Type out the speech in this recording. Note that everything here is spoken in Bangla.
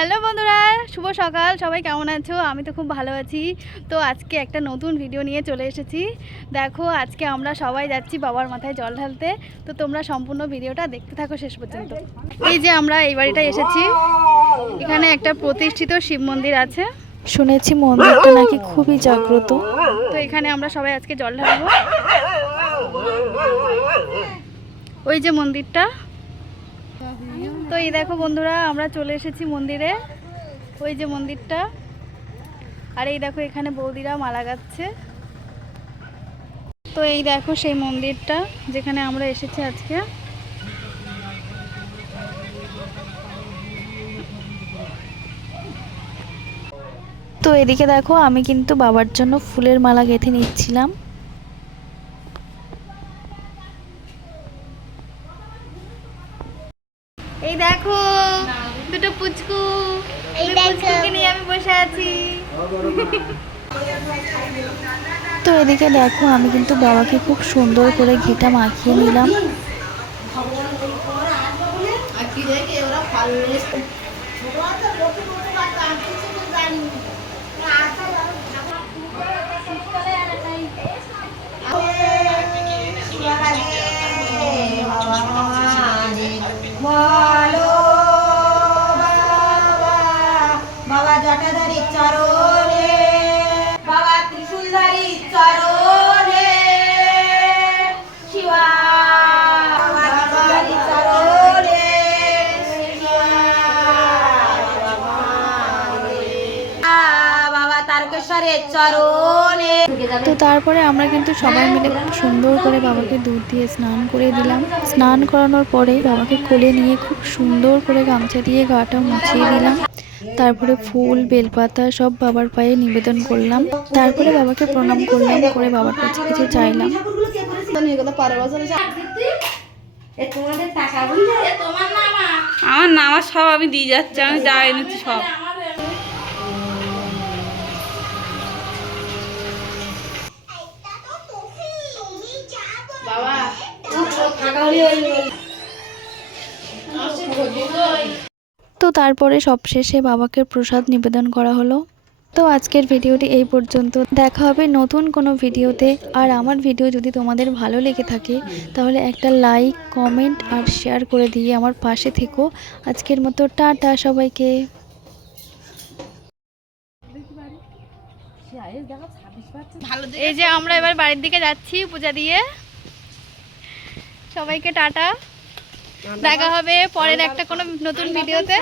হ্যালো বন্ধুরা শুভ সকাল। সবাই কেমন আছো? আমি তো খুব ভালো আছি। তো আজকে একটা নতুন ভিডিও নিয়ে চলে এসেছি। দেখো আজকে আমরা সবাই যাচ্ছি বাবার মাথায় জল ঢালতে। তো তোমরা সম্পূর্ণ ভিডিওটা দেখতে থাকো শেষ পর্যন্ত। এই যে আমরা এই বাড়িটা এসেছি। এখানে একটা প্রতিষ্ঠিত শিব মন্দির আছে। শুনেছি মন্দিরটা নাকি খুবই জাগ্রত। তো এখানে আমরা সবাই আজকে জল ঢালবো। ওই যে মন্দিরটা। তো এই দেখো বন্ধুরা, আমরা চলে এসেছি মন্দিরে। ওই যে মন্দিরটা। আর এই দেখো এখানে বৌদিরা মালা গাচ্ছে। তো এই দেখো সেই মন্দিরটা, যেখানে আমরা এসেছি আজকে। তো এদিকে দেখো, আমি কিন্তু বাবার জন্য ফুলের মালা গেঁথে নিচ্ছিলাম। এই দেখো দুটো পুচকু। এই পুচকুকে নিয়ে আমি বসে আছি। তো এদিকে দেখো আমি কিন্তু বাবাকে খুব সুন্দর করে ঘিটা মাখিয়ে নিলাম। জটাধারী চরণে। বাবা চরণে। তো তারপরে আমরা কিন্তু সবাই মিলে খুব সুন্দর করে বাবাকে দুধ দিয়ে স্নান করে দিলাম। স্নান করানোর পরে বাবাকে কোলে নিয়ে খুব সুন্দর করে গামছা দিয়ে গাটা মুছিয়ে দিলাম। তারপরে ফুল বেলপাতা সব বাবার পায়ে নিবেদন করলাম। তারপরে বাবাকে প্রণাম করলাম করে বাবার কাছে কিছু চাইলাম। তোমাদের টাকা বুঝলে তোমার নামা আমার না আমার সব আমি দিয়ে যাচ্ছি আমি যা এনেছি সব। তো তারপরে সবশেষে বাবাকে প্রসাদ নিবেদন করা হলো। তো আজকের ভিডিওটি এই পর্যন্ত। দেখা হবে নতুন কোনো ভিডিওতে। আর আমার ভিডিও যদি তোমাদের ভালো লেগে থাকে, তাহলে একটা লাইক, কমেন্ট আর শেয়ার করে দিয়ে আমার পাশে থেকো। আজকের মতো টাটা সবাইকে। এই যে আমরা এবার বাড়ির দিকে যাচ্ছি পূজা দিয়ে। সবাইকে টাটা। দেখা হবে পরের একটা কোনো নতুন ভিডিওতে।